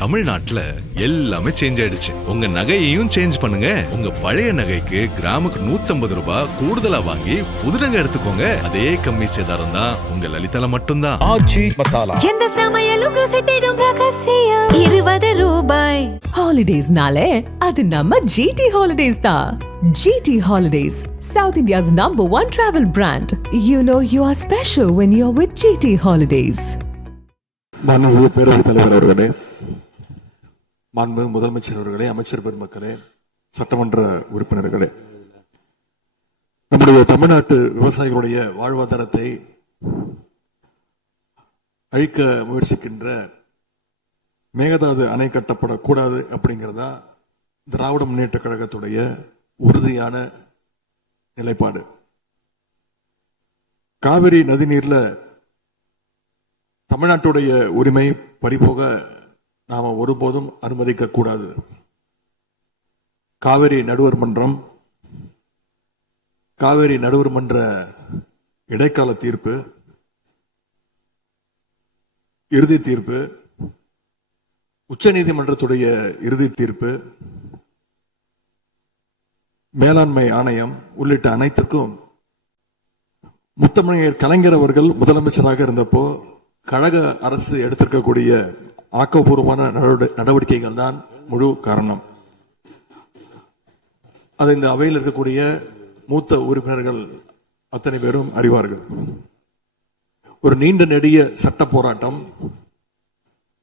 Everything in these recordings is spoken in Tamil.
தமிழ்நாட்டுல எல்லாமே சேஞ்ச் ஆயிடுச்சு. உங்க நகையையும் சேஞ்ச் பண்ணுங்க. உங்க பழைய நகைக்கு கிராமுக்கு 150 ரூபாய் கூடுதலா வாங்கி புது நகை எடுத்துக்கோங்க. அதே கம்மி சேதாரம் தான் உங்க லலிதால மட்டும்தான். ஆச்சி மசாலா எந்த சமையலும் ருசி தேடும் ரகசியம் 20 ரூபாய். ஹாலிடேஸ்னாலே அது நம்ம ஜிடி ஹாலிடேஸ் தான். GT Holidays, South India's #1 travel brand. You know you are special when you're with GT Holidays. மாண்புமிகு பேரவைத் தலைவர் அவர்களே, மாண்புமிகு முதலமைச்சர் அவர்களே, அமைச்சர் பெருமக்களே, சட்டமன்ற உறுப்பினர்களே, நம்முடைய தமிழ்நாட்டு விவசாயிகளுடைய வாழ்வாதாரத்தை அழிக்க முயற்சிக்கின்ற மேகதாது அணை கட்டப்படக்கூடாது அப்படிங்கிறதா திராவிட முன்னேற்ற கழகத்துடைய உறுதியான நிலைப்பாடு. காவிரி நதிநீர்ல தமிழ்நாட்டுடைய உரிமை பறிபோக நாம ஒருபோதும் அனுமதிக்க கூடாது. காவிரி நடுவர் மன்றம், காவிரி நடுவர் மன்ற இடைக்கால தீர்ப்பு, இறுதி தீர்ப்பு, உச்ச நீதிமன்றத்துடைய இறுதி தீர்ப்பு, மேலாண்மை ஆணையம் உள்ளிட்ட அனைத்துக்கும் முத்தமிழர் கலைஞர் அவர்கள் முதலமைச்சராக இருந்தப்போ கழக அரசு எடுத்திருக்கக்கூடிய ஆக்கப்பூர்வமான நடவடிக்கைகள் தான் முழு காரணம். அது இந்த அவையில் இருக்கக்கூடிய மூத்த உறுப்பினர்கள் அத்தனை பேரும் அறிவார்கள். ஒரு நீண்ட நெடிய சட்ட போராட்டம்,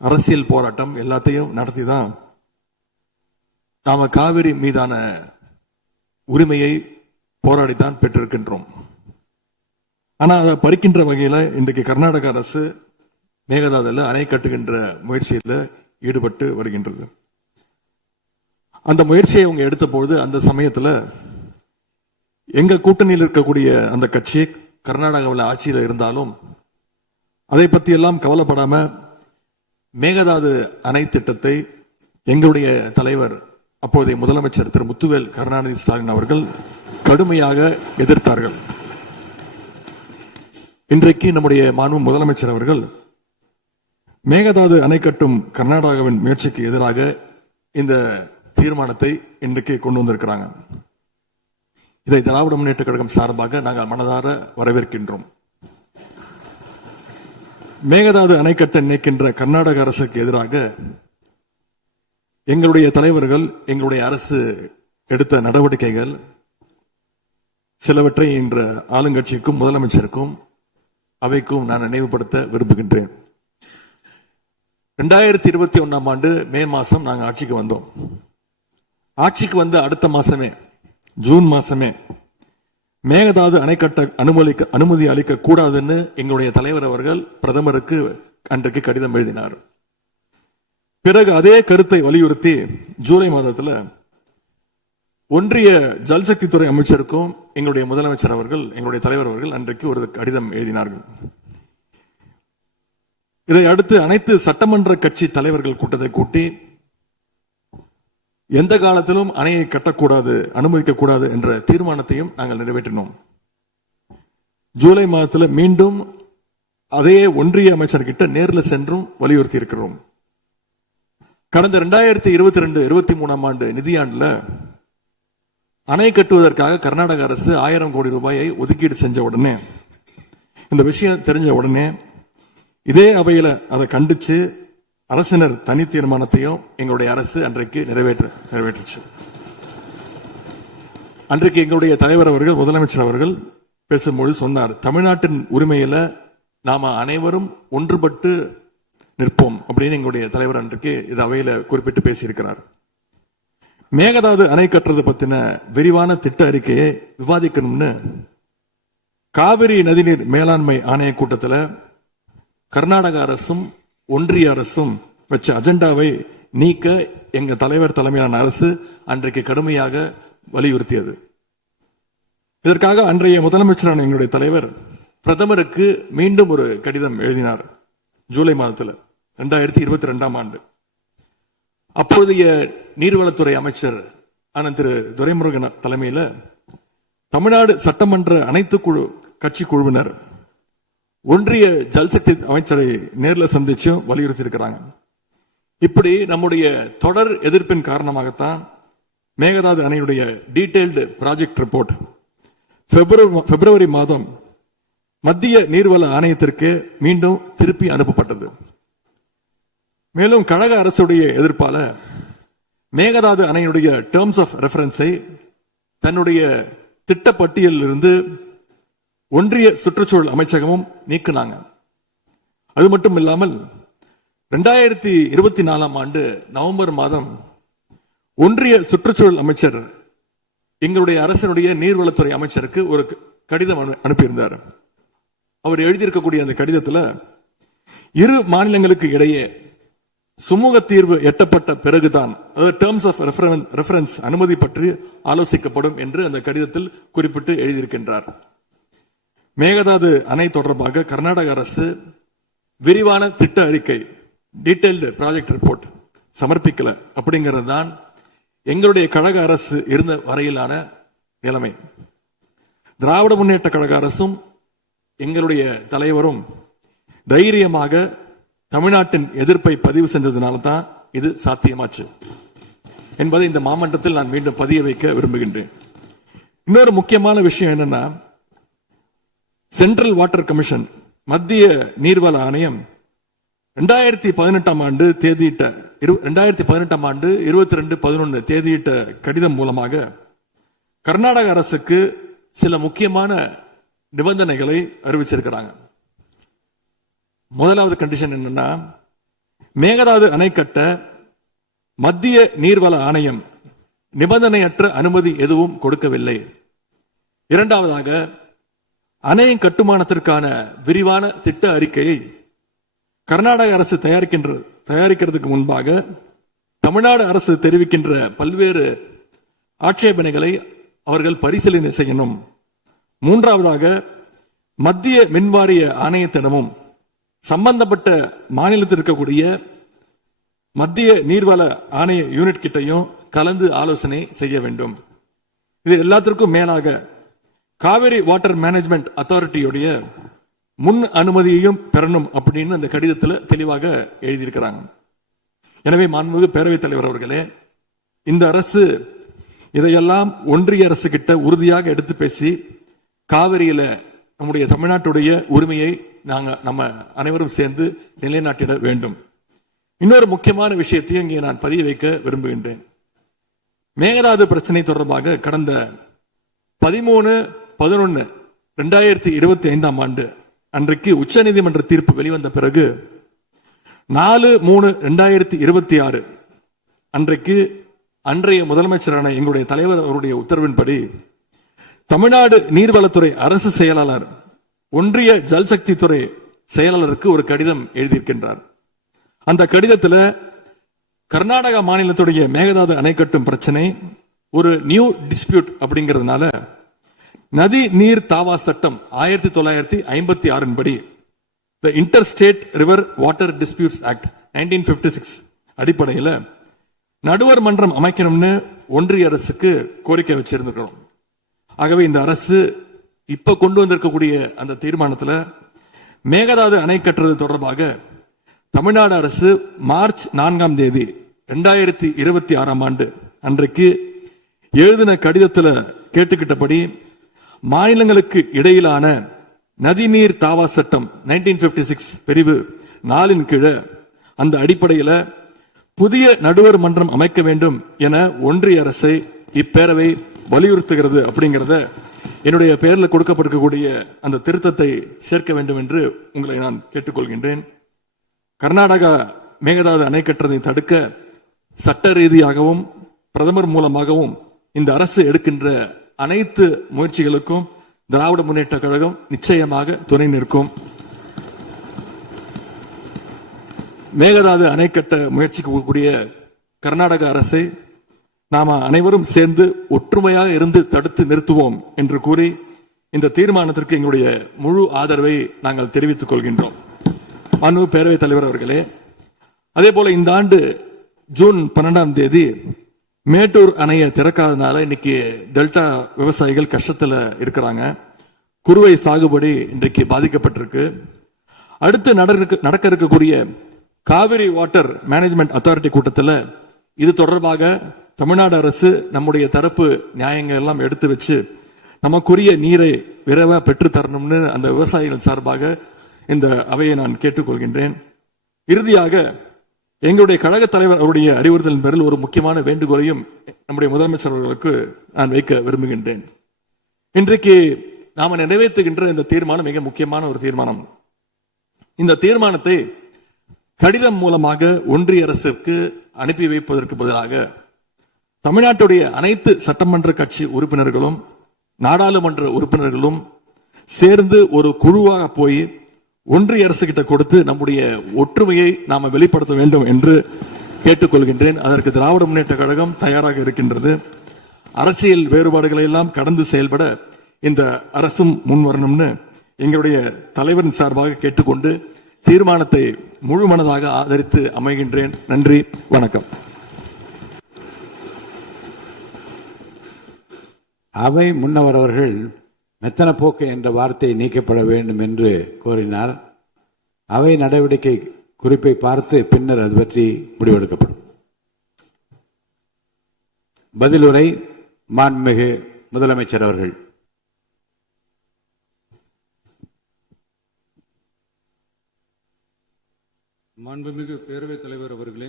அரசியல் போராட்டம் எல்லாத்தையும் நடத்திதான் நாம காவிரி மீதான உரிமையை போராடித்தான் பெற்றிருக்கின்றோம். ஆனா அதை பறிக்கின்ற வகையில இன்றைக்கு கர்நாடக அரசு மேகதாதுல அணை கட்டுகின்ற முயற்சியில் ஈடுபட்டு வருகின்றது. அந்த முயற்சியை அவங்க எடுத்த பொழுது அந்த சமயத்துல எங்க கூட்டணியில் இருக்கக்கூடிய அந்த கட்சி கர்நாடகாவில் ஆட்சியில் இருந்தாலும் அதை பத்தி எல்லாம் கவலைப்படாம மேகதாது அணை திட்டத்தை எங்களுடைய தலைவர் அப்போதைய முதலமைச்சர் திரு முத்துவேல் கருணாநிதி ஸ்டாலின் அவர்கள் கடுமையாக எதிர்த்தார்கள். இன்றைக்கு நம்முடைய மாண்பு முதலமைச்சர் அவர்கள் மேகதாது அணை கட்டும் கர்நாடகாவின் முயற்சிக்கு எதிராக இந்த தீர்மானத்தை இன்றைக்கு கொண்டு வந்திருக்கிறாங்க. இதை திராவிட முன்னேற்ற கழகம் சார்பாக நாங்கள் மனதார வரவேற்கின்றோம். மேகதாது அணை கட்ட நினைக்கின்ற கர்நாடக அரசுக்கு எதிராக எங்களுடைய தலைவர்கள், எங்களுடைய அரசு எடுத்த நடவடிக்கைகள் சிலவற்றை இன்று ஆளுங்கட்சிக்கும் முதலமைச்சருக்கும் அவைக்கும் நான் நினைவுபடுத்த விரும்புகின்றேன். 2021 ஆண்டு மே மாசம் நாங்கள் ஆட்சிக்கு வந்தோம். ஆட்சிக்கு வந்து அடுத்த மாசமே, ஜூன் மாசமே மேகதாது அணை கட்ட அனுமதி அளிக்க கூடாதுன்னு எங்களுடைய தலைவர் அவர்கள் பிரதமருக்கு அன்றைக்கு கடிதம் எழுதினார். பிறகு அதே கருத்தை வலியுறுத்தி ஜூலை மாதத்தில் ஒன்றிய ஜல்சக்தி துறை அமைச்சருக்கும் எங்களுடைய முதலமைச்சர் அவர்கள், எங்களுடைய தலைவர் அவர்கள் அன்றைக்கு ஒரு கடிதம் எழுதினார்கள். இதை அடுத்து அனைத்து சட்டமன்ற கட்சி தலைவர்கள் கூட்டத்தை கூட்டி எந்த காலத்திலும் அணையை கட்டக்கூடாது, அனுமதிக்க கூடாது என்ற தீர்மானத்தையும் நாங்கள் நிறைவேற்றினோம். ஜூலை மாதத்தில் மீண்டும் அதே ஒன்றிய அமைச்சர்கிட்ட நேரில் சென்றும் வலியுறுத்தி இருக்கிறோம். கடந்த 2022-23 ஆண்டு நிதியாண்டுல அணை கட்டுவதற்காக கர்நாடக அரசு 1000 கோடி ரூபாயை ஒதுக்கீடு செஞ்ச உடனே, இந்த விஷயம் தெரிஞ்ச உடனே இதே அவையில அதை கண்டிச்சு அரசினர் தனி தீர்மானத்தையும் எங்களுடைய அரசு அன்றைக்கு நிறைவேற்றுச்சு. அன்றைக்கு எங்களுடைய தலைவர் அவர்கள், முதலமைச்சர் அவர்கள் பேசும்போது சொன்னார், தமிழ்நாட்டின் உரிமையில நாம அனைவரும் ஒன்றுபட்டு நிற்போம் அப்படின்னு எங்களுடைய தலைவர் அன்றைக்கு இது அவையில குறிப்பிட்டு பேசியிருக்கிறார். மேகதாது அணை கட்டுறது பத்தின விரிவான திட்ட அறிக்கையை விவாதிக்கணும்னு காவிரி நதிநீர் மேலாண்மை ஆணைய கூட்டத்தில் கர்நாடக அரசும் ஒன்றிய அரசும் வச்ச அஜெண்டாவை நீக்க எங்க தலைவர் தலைமையிலான அரசு அன்றைக்கு கடுமையாக வலியுறுத்தியது. இதற்காக அன்றைய முதலமைச்சரான எங்களுடைய தலைவர் பிரதமருக்கு மீண்டும் ஒரு கடிதம் எழுதினார் ஜூலை மாதத்தில் 2022 ஆண்டு. அப்போதைய நீர்வளத்துறை அமைச்சர் ஆனந்த் திரு துரைமுருகன் தலைமையில் தமிழ்நாடு சட்டமன்ற அனைத்து கட்சி குழுவினர் ஒன்றிய ஜல்சக்தி அமைச்சரை நேரில் சந்திச்சு வலியுறுத்தி இருக்கிறாங்க. இப்படி நம்முடைய தொடர் எதிர்ப்பின் காரணமாகத்தான் மேகதாது அணையுடைய டீடைல்டு ப்ராஜெக்ட் ரிப்போர்ட் பிப்ரவரி மாதம் மத்திய நீர்வள ஆணையத்திற்கு மீண்டும் திருப்பி அனுப்பப்பட்டது. மேலும் கழக அரசுடைய எதிர்ப்பால மேகதாது அணையுடைய டேர்ம்ஸ் ஆஃப் ரெஃபரன்ஸை தன்னுடைய திட்டப்பட்டியலில் இருந்து ஒன்றிய சுற்றுச்சூழல் அமைச்சகமும் நீக்கினாங்க. அது மட்டும் இல்லாமல் 2024 ஆண்டு நவம்பர் மாதம் ஒன்றிய சுற்றுச்சூழல் அமைச்சர் எங்களுடைய அரசினுடைய நீர்வளத்துறை அமைச்சருக்கு ஒரு கடிதம் அனுப்பியிருந்தார். அவர் எழுதியிருக்கக்கூடிய அந்த கடிதத்தில் இரு மாநிலங்களுக்கு இடையே சுமூக தீர்வு எட்டப்பட்ட பிறகுதான், அதாவது டேர்ம்ஸ் ஆஃப் ரெஃபரன்ஸ் அனுமதி பற்றி ஆலோசிக்கப்படும் என்று அந்த கடிதத்தில் குறிப்பிட்டு எழுதியிருக்கின்றார். மேகதாது அணை தொடர்பாக கர்நாடக அரசு விரிவான திட்ட அறிக்கை டீடைல்டு ப்ராஜெக்ட் ரிப்போர்ட் சமர்ப்பிக்கல அப்படிங்கிறது தான் எங்களுடைய கழக அரசு இருந்த வரையிலான நிலைமை. திராவிட முன்னேற்ற கழக அரசும் எங்களுடைய தலைவரும் தைரியமாக தமிழ்நாட்டின் எதிர்ப்பை பதிவு செஞ்சதுனால தான் இது சாத்தியமாச்சு என்பதை இந்த மாமன்றத்தில் நான் மீண்டும் பதிய வைக்க விரும்புகின்றேன். இன்னொரு முக்கியமான விஷயம் என்னன்னா, சென்ட்ரல் வாட்டர் கமிஷன் மத்திய நீர்வள ஆணையம் 2018 ஆண்டு தேதியிட்ட 2018 ஆண்டு 22/11 தேதியிட்ட கடிதம் மூலமாக கர்நாடக அரசுக்கு சில முக்கியமான நிபந்தனைகளை அறிவிச்சிருக்கிறாங்க. முதலாவது கண்டிஷன் என்னன்னா, மேகதாது அணை கட்ட மத்திய நீர்வள ஆணையம் நிபந்தனையற்ற அனுமதி எதுவும் கொடுக்கவில்லை. இரண்டாவதாக, அணையின் கட்டுமானத்திற்கான விரிவான திட்ட அறிக்கையை கர்நாடக அரசு தயாரிக்கிறதுக்கு முன்பாக தமிழ்நாடு அரசு தெரிவிக்கின்ற பல்வேறு ஆட்சேபனைகளை அவர்கள் பரிசீலனை செய்யணும். மூன்றாவதாக, மத்திய மின்வாரிய ஆணையத்திடமும் சம்பந்தப்பட்ட மாநிலத்தில் இருக்கக்கூடிய மத்திய நீர்வள ஆணைய யூனிட் கிட்டையும் கலந்து ஆலோசனை செய்ய வேண்டும். இது எல்லாத்திற்கும் மேலாக காவிரி வாட்டர் மேனேஜ்மெண்ட் அத்தாரிட்டியுடைய முன் அனுமதியையும் பெறணும் அப்படின்னு அந்த கடிதத்தில் தெளிவாக எழுதியிருக்கிறாங்க. எனவே மாண்புமிகு பேரவைத் தலைவர் அவர்களே, இந்த அரசு இதையெல்லாம் ஒன்றிய அரசு கிட்ட உறுதியாக எடுத்து பேசி காவிரியில நம்முடைய தமிழ்நாட்டுடைய உரிமையை நம்ம அனைவரும் சேர்ந்து நிலைநாட்டிட வேண்டும். இன்னொரு முக்கியமான விஷயத்தையும் இங்கே நான் பதிய வைக்க விரும்புகின்றேன். மேகதாது பிரச்சனை தொடர்பாக கடந்த 13/11/2025 ஆண்டு அன்றைக்கு உச்சநீதிமன்ற தீர்ப்பு வெளிவந்த பிறகு 4/3/2026 அன்றைக்கு அன்றைய முதலமைச்சரான எங்களுடைய தலைவர் அவருடைய உத்தரவின்படி தமிழ்நாடு நீர்வளத்துறை அரசு செயலாளர் ஒன்றிய ஜல்சக்தி துறை செயலாளருக்கு ஒரு கடிதம் எழுதியிருக்கின்றார். அந்த கடிதத்தில் கர்நாடக மாநிலத்துடைய மேகதாது அணை கட்டும் பிரச்சனை ஒரு நியூ டிஸ்பியூட் அப்படிங்கிறதுனால நதி நீர் தாவா சட்டம் 1956 படி The Interstate River Water Disputes Act 1956 அடிப்படையில் நடுவர் மன்றம் அமைக்கணும்னு ஒன்றிய அரசுக்கு கோரிக்கை வச்சிருந்திருக்கிறோம். ஆகவே இந்த அரசு இப்ப கொண்டு வந்திருக்கக்கூடிய அந்த தீர்மானத்தில் மேகதாது அணை கட்டுறது தொடர்பாக தமிழ்நாடு அரசு மார்ச் 4ஆம் தேதி 2026 ஆண்டு அன்றைக்கு எழுதின கடிதத்தில் கேட்டுக்கிட்டபடி மாநிலங்களுக்கு இடையிலான நதிநீர் தாவா சட்டம் 1956 பிரிவு 4 கீழே அந்த அடிப்படையில் புதிய நடுவர் மன்றம் அமைக்க வேண்டும் என ஒன்றிய அரசை இப்பேரவை வலியுறுத்துகிறது அப்படிங்கிறத என்னுடைய பெயரில் கொடுக்கப்பட்டிருக்கக்கூடிய அந்த திருத்தத்தை சேர்க்க வேண்டும் என்று உங்களை நான் கேட்டுக்கொள்கின்றேன். கர்நாடகா மேகதாது அணை கட்டுறதை தடுக்க சட்ட ரீதியாகவும் பிரதமர் மூலமாகவும் இந்த அரசு எடுக்கின்ற அனைத்து முயற்சிகளுக்கும் திராவிட முன்னேற்ற கழகம் நிச்சயமாக துணை நிற்கும். மேகதாது அணை கட்ட முயற்சிக்கக்கூடிய கர்நாடக அரசை நாம அனைவரும் சேர்ந்து ஒற்றுமையாக இருந்து தடுத்து நிறுத்துவோம் என்று கூறி இந்த தீர்மானத்திற்கு எங்களுடைய முழு ஆதரவை நாங்கள் தெரிவித்துக் கொள்கின்றோம். மாண்பு பேரவைத் தலைவர் அவர்களே, அதே போல இந்த ஆண்டு ஜூன் 12ஆம் தேதி மேட்டூர் அணையை திறக்காதனால இன்னைக்கு டெல்டா விவசாயிகள் கஷ்டத்துல இருக்கிறாங்க. குறுவை சாகுபடி இன்றைக்கு பாதிக்கப்பட்டிருக்கு. அடுத்து நடக்க இருக்கக்கூடிய காவிரி வாட்டர் மேனேஜ்மெண்ட் அத்தாரிட்டி கூட்டத்தில் இது தொடர்பாக தமிழ்நாடு அரசு நம்முடைய தரப்பு நியாயங்கள் எல்லாம் எடுத்து வச்சு நமக்குரிய நீரை விரைவா பெற்று தரணும்னு அந்த விவசாயிகள் சார்பாக இந்த அவையை நான் கேட்டுக்கொள்கின்றேன். இறுதியாக எங்களுடைய கழக தலைவர் அவருடைய அறிவுறுத்தலின் பேரில் ஒரு முக்கியமான வேண்டுகோளையும் நம்முடைய முதலமைச்சர் அவர்களுக்கு நான் வைக்க விரும்புகின்றேன். இன்றைக்கு நாம நிறைவேற்றுகின்ற இந்த தீர்மானம் மிக முக்கியமான ஒரு தீர்மானம். இந்த தீர்மானத்தை கடிதம் மூலமாக ஒன்றிய அரசுக்கு அனுப்பி வைப்பதற்கு பதிலாக தமிழ்நாட்டுடைய அனைத்து சட்டமன்ற கட்சி உறுப்பினர்களும் நாடாளுமன்ற உறுப்பினர்களும் சேர்ந்து ஒரு குழுவாக போய் ஒன்றிய அரசு கிட்ட கொடுத்து நம்முடைய ஒற்றுமையை நாம வெளிப்படுத்த வேண்டும் என்று கேட்டுக்கொள்கின்றேன். அதற்கு திராவிட முன்னேற்ற கழகம் தயாராக இருக்கின்றது. அரசியல் வேறுபாடுகளை எல்லாம் கடந்து செயல்பட இந்த அரசும் முன்வரணும்னு எங்களுடைய தலைவரின் சார்பாக கேட்டுக்கொண்டு தீர்மானத்தை முழு மனதாக ஆதரித்து அமைகின்றேன். நன்றி, வணக்கம். அவை முன்னவர் அவர்கள் மெத்தன போக்கு என்ற வார்த்தை நீக்கப்பட வேண்டும் என்று கோரினார். அவை நடவடிக்கை குறிப்பை பார்த்து பின்னர் அது பற்றி முடிவெடுக்கப்படும். பதிலுரை மாண்புமிகு முதலமைச்சர் அவர்கள். மாண்புமிகு பேரவைத் தலைவர் அவர்களே,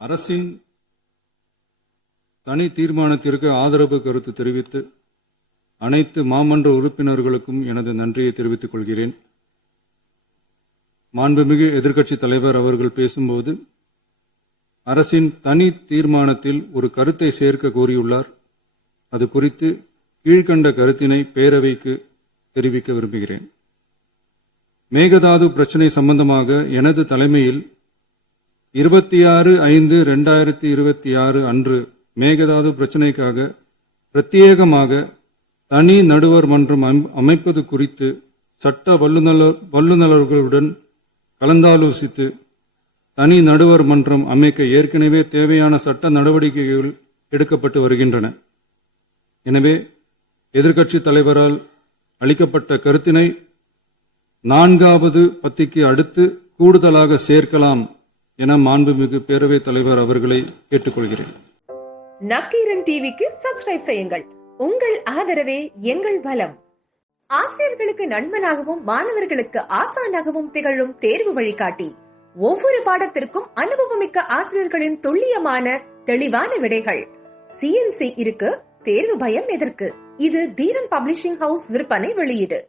அரசின் தனி தீர்மானத்திற்கு ஆதரவு கருத்து தெரிவித்து அனைத்து மாமன்ற உறுப்பினர்களுக்கும் எனது நன்றியை தெரிவித்துக் கொள்கிறேன். மாண்புமிகு எதிர்க்கட்சித் தலைவர் அவர்கள் பேசும்போது அரசின் தனி தீர்மானத்தில் ஒரு கருத்தை சேர்க்க கோரியுள்ளார். அது குறித்து கீழ்கண்ட கருத்தினை பேரவைக்கு தெரிவிக்க விரும்புகிறேன். மேகதாது பிரச்சினை சம்பந்தமாக எனது தலைமையில் 26/5/2026 அன்று மேகதாது பிரச்சினைக்காக பிரத்யேகமாக தனி நடுவர் மன்றம் அமைப்பது குறித்து சட்ட வல்லுநர்களுடன் கலந்தாலோசித்து தனி நடுவர் மன்றம் அமைக்க ஏற்கனவே தேவையான சட்ட நடவடிக்கைகள் எடுக்கப்பட்டு வருகின்றன. எனவே எதிர்க்கட்சித் தலைவரால் அளிக்கப்பட்ட கருத்தினை 4வது பத்திக்கு அடுத்து கூடுதலாக சேர்க்கலாம் என மாண்புமிகு பேரவைத் தலைவர் அவர்களை கேட்டுக்கொள்கிறேன். நக்கீரன் டிவிக்கு சப்ஸ்கிரைப் செய்யுங்கள். உங்கள் ஆதரவே எங்கள் பலம். ஆசிரியர்களுக்கு நண்பனாகவும் மாணவர்களுக்கு ஆசானாகவும் திகழும் தேர்வு வழிகாட்டி. ஒவ்வொரு பாடத்திற்கும் அனுபவமிக்க ஆசிரியர்களின் துல்லியமான தெளிவான விடைகள். CNC இருக்கு, தேர்வு பயம் எதற்கு? இது தீரன் பப்ளிஷிங் ஹவுஸ் விற்பனை வெளியீடு.